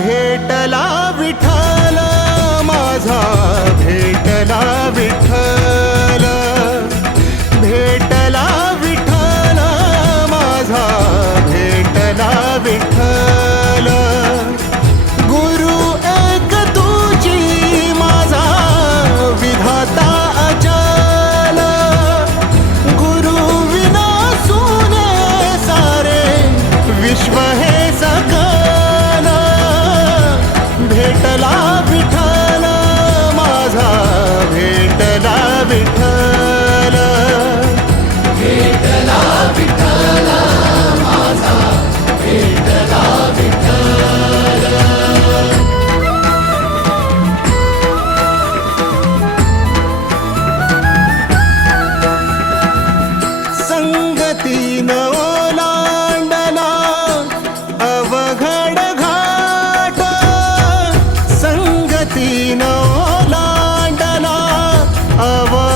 भेटला विठ्ठल माझा, भेटला विठ्ठल, भेटला विठ्ठल माझा, भेटला विठ्ठल. गुरु एक तुझी माझा विधाता अचल, गुरु विना सुने सारे विश्व हे सकल. भेटला विठ्ठल माझा, भेटला विठ्ठल, भेटला विठ्ठल माझा, भेटला विठ्ठल. संगतीन ओलांडला अवघड घाट, संगतीन ओलांडला अवघड